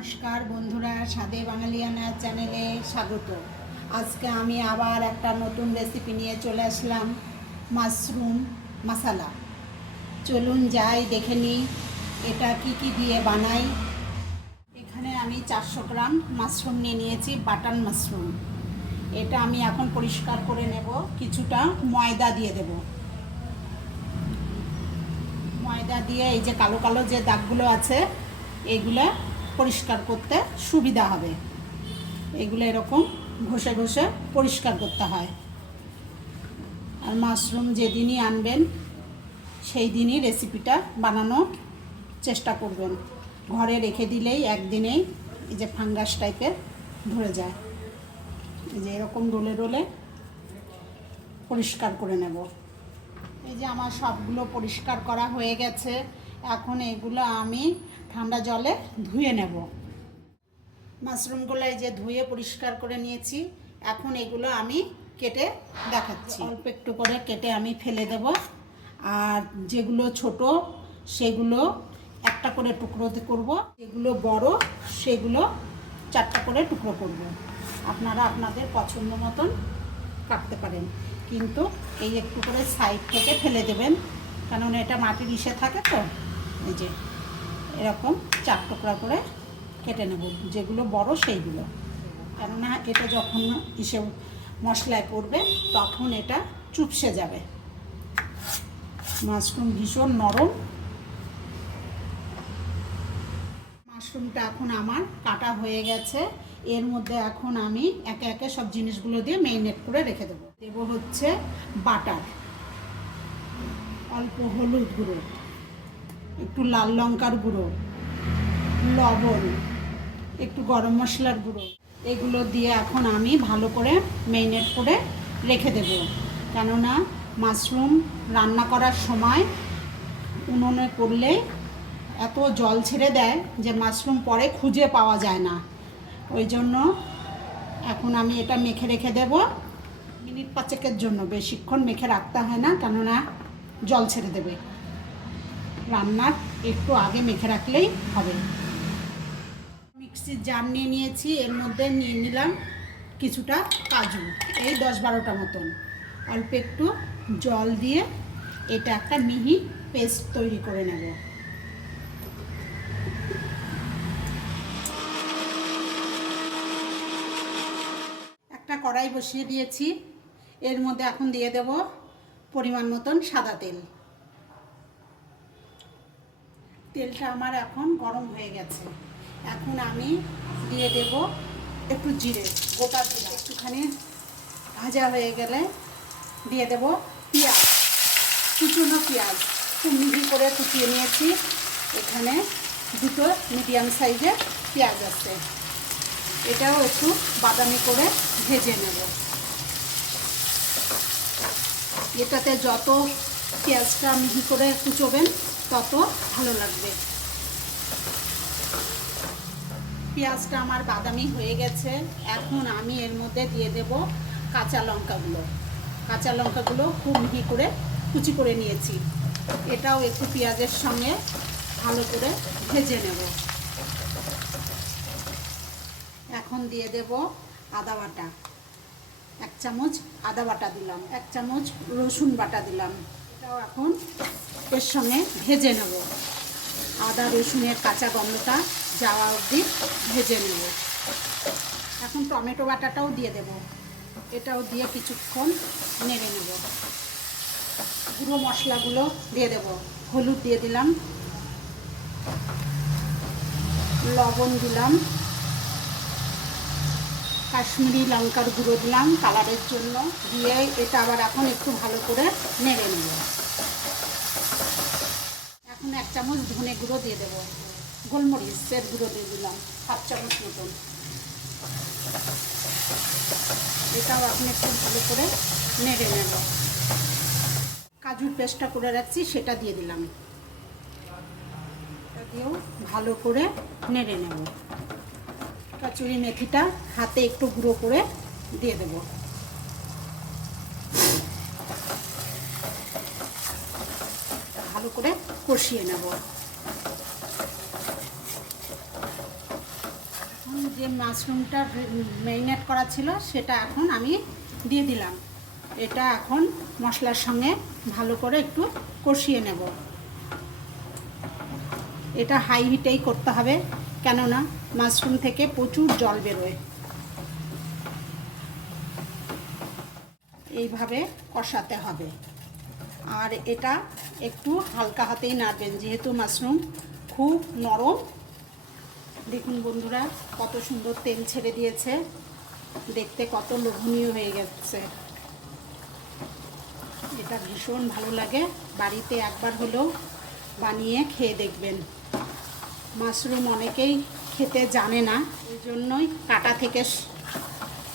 নমস্কার বন্ধুরা, স্বাদে বাঙালিয়ানা চ্যানেলে স্বাগত। আজকে আমি আবার একটা নতুন রেসিপি নিয়ে চলে আসলাম, মাশরুম মশলা। চলুন যাই দেখে নিই এটা কি দিয়ে বানাই। এখানে আমি 400 গ্রাম মাশরুম নিয়ে নিয়েছি, বাটন মাশরুম। এটা আমি এখন পরিষ্কার করে নেব। কিছুটা ময়দা দিয়ে দেব। ময়দা দিয়ে এই যে কালো কালো যে দাগগুলো আছে এগুলো পরিষ্কার করতে সুবিধা হবে। এগুলো এরকম ঘষে ঘষে পরিষ্কার করতে হয়। আর মাশরুম যেদিনই আনবেন সেই দিনই রেসিপিটা বানানোর চেষ্টা করবেন। ঘরে রেখে দিলেই একদিনেই এই যে ফাঙ্গাস টাইপের ধরে যায়। এই যে এরকম রোলে রোলে পরিষ্কার করে নেব। এই যে আমার সবগুলো পরিষ্কার করা হয়ে গেছে। এখন এগুলো আমি ঠান্ডা জলে ধুয়ে নেব। মাশরুমগুলো এই যে ধুয়ে পরিষ্কার করে নিয়েছি। এখন এগুলো আমি কেটে দেখাচ্ছি। অল্প একটু করে কেটে আমি ফেলে দেব। আর যেগুলো ছোট সেগুলো একটা করে টুকরো করব, যেগুলো বড় সেগুলো 4টা করে টুকরো করব। আপনারা আপনাদের পছন্দ মতন কাটতে পারেন, কিন্তু এই একটু করে সাইড থেকে ফেলে দেবেন, কারণ এটা মাটির ইসে থাকে তো। এই যে এরকম 4 টুকরা করে কেটে নেব, যেগুলো বড় সেইগুলো। কেননা এটা যখন ইসে মশলায় পড়বে তখন এটা চুপসে যাবে। মাশরুম ভীষণ নরম। মাশরুমটা এখন আমার কাটা হয়ে গেছে। এর মধ্যে এখন আমি একে একে সব জিনিসগুলো দিয়ে মেরিনেট করে রেখে দেবো। দেবো হচ্ছে বাটার, অল্প হলুদ গুঁড়ো, একটু লাল লঙ্কার গুঁড়ো, লবণ, একটু গরম মশলার গুঁড়ো। এগুলো দিয়ে এখন আমি ভালো করে মেরিনেট করে রেখে দেব। কেননা মাশরুম রান্না করার সময় উনুনে করলে এত জল ছেড়ে দেয় যে মাশরুম পরে খুঁজে পাওয়া যায় না। ওই জন্য এখন আমি এটা মেখে রেখে দেব মিনিট 5-এর জন্য। বেশিক্ষণ মেখে রাখতে হয় না, কেননা জল ছেড়ে দেবে। রান্নার একটু আগে মেখে রাখলেই হবে। মিক্সির জার নিয়ে নিয়েছি, এর মধ্যে নিয়ে নিলাম কিছুটা কাজু, এই 10-12টা মতন। অল্প একটু জল দিয়ে এটা একটা মিহি পেস্ট তৈরি করে নেব। একটা কড়াই বসিয়ে দিয়েছি, এর মধ্যে এখন দিয়ে দেব পরিমাণ মতন সাদা তেল। তেলটা আমার এখন গরম হয়ে গেছে। এখন আমি দিয়ে দেব একটু জিরে, গোটা জিরে। একটুখানি ভাজা হয়ে গেলে দিয়ে দেব পেঁয়াজ, কুচনো পেঁয়াজ খুব মিহি করে কুচিয়ে নিয়েছি। এখানে 2টো মিডিয়াম সাইজের পেঁয়াজ আছে, এটাও একটু বাদামি করে ভেজে নেব। এটাতে যত পেঁয়াজটা মিহি করে কুচোবেন তত ভালো লাগবে। পেঁয়াজটা আমার বাদামি হয়ে গেছে। এখন আমি এর মধ্যে দিয়ে দেব কাঁচা লঙ্কাগুলো। কাঁচা লঙ্কাগুলো খুব মিহি করে কুচি করে নিয়েছি। এটাও একটু পেঁয়াজের সঙ্গে ভালো করে ভেজে নেব। এখন দিয়ে দেব আদা বাটা, 1 চামচ আদা বাটা দিলাম, 1 চামচ রসুন বাটা দিলাম। এটাও এখন এর সঙ্গে ভেজে নেব। আদা রসুনের কাঁচা গন্ধটা যাওয়া অবধি ভেজে নেব। এখন টমেটো বাটাটাও দিয়ে দেব, এটাও দিয়ে কিছুক্ষণ নেড়ে নেব। গুঁড়ো মশলাগুলো দিয়ে দেব। হলুদ দিয়ে দিলাম, লবণ দিলাম, কাশ্মীরি লঙ্কার গুঁড়ো দিলাম কালারের জন্য। দিয়ে এটা আবার এখন একটু ভালো করে নেড়ে নেব। এখন 1 চামচ ধনে গুঁড়ো দিয়ে দেব। গোলমরিচের গুঁড়ো দিয়ে দিলাম 7 চামচ মতন। এটাও এখন একটু ভালো করে নেড়ে নেব। কাজুর পেস্টটা করে রাখছি সেটা দিয়ে দিলাম। এটা দিয়েও ভালো করে নেড়ে নেব। কচুরি মেথিটা হাতে একটু গুঁড়ো করে দিয়ে দেব। ভালো করে কষিয়ে নেব। যে মাশরুমটা ম্যারিনেট করা ছিল সেটা এখন আমি দিয়ে দিলাম। এটা এখন মশলার সঙ্গে ভালো করে একটু কষিয়ে নেব। এটা হাই হিটেই করতে হবে, কেননা মাশরুম থেকে প্রচুর জল বেরোয়। এইভাবে কষাতে হবে। আর এটা একটু হালকা হাতেই নাড়বেন, যেহেতু মাশরুম খুব নরম। দেখুন বন্ধুরা, কত সুন্দর তেল ছেড়ে দিয়েছে, দেখতে কত লোভনীয় হয়ে গেছে। এটা ভীষণ ভালো লাগে, বাড়িতে একবার হলেও বানিয়ে খেয়ে দেখবেন। মাশরুম অনেকেই খেতে জানে না, ওই জন্যই কাটা থেকে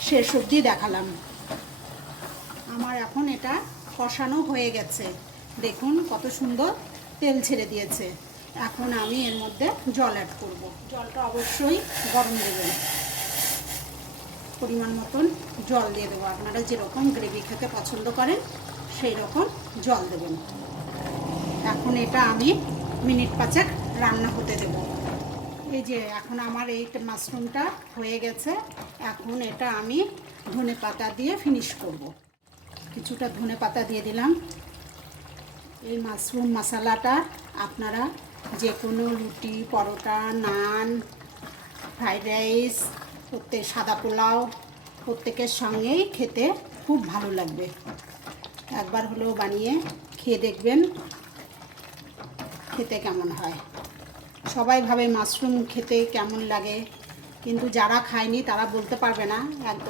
শেষ অবধি দেখালাম। আমার এখন এটা কষানো হয়ে গেছে, দেখুন কত সুন্দর তেল ছেড়ে দিয়েছে। এখন আমি এর মধ্যে জল অ্যাড করব। জলটা অবশ্যই গরম দেবেন, পরিমাণ মতন জল দিয়ে দেবো। আপনারা যেরকম গ্রেভি খেতে পছন্দ করেন সেই রকম জল দেবেন। এখন এটা আমি মিনিট 5 রান্না হতে দেব। এই যে এখন আমার এই মাশরুমটা হয়ে গেছে, এখন এটা আমি ধনেপাতা দিয়ে ফিনিশ করব। কিছুটা ধনেপাতা দিয়ে দিলাম। এই মাশরুম মশলাটা আপনারা যে কোনো রুটি, পরোটা, নান, ফ্রাইড রাইস, সাদা পোলাও প্রত্যেকের সঙ্গেই খেতে খুব ভালো লাগবে। একবার হলেও বানিয়ে খেয়ে দেখবেন খেতে কেমন হয়। সবাই ভাবে মাশরুম খেতে কেমন লাগে, কিন্তু যারা খায়নি তারা বলতে পারবে না।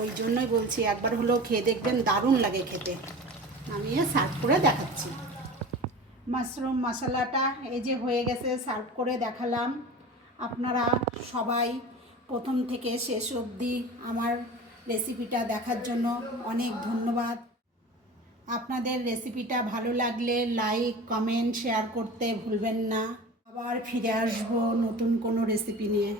ওই জন্যই বলছি, একবার হলেও খেয়ে দেখবেন, দারুণ লাগে খেতে। আমি সার্ভ করে দেখাচ্ছি। মাশরুম মশলাটা এই যে হয়ে গেছে, সার্ভ করে দেখালাম। আপনারা সবাই প্রথম থেকে শেষ অবধি আমার রেসিপিটা দেখার জন্য অনেক ধন্যবাদ। আপনাদের রেসিপিটা ভালো লাগলে লাইক, কমেন্ট, শেয়ার করতে ভুলবেন না। আবার ফিরে আসবো নতুন কোনো রেসিপি নিয়ে।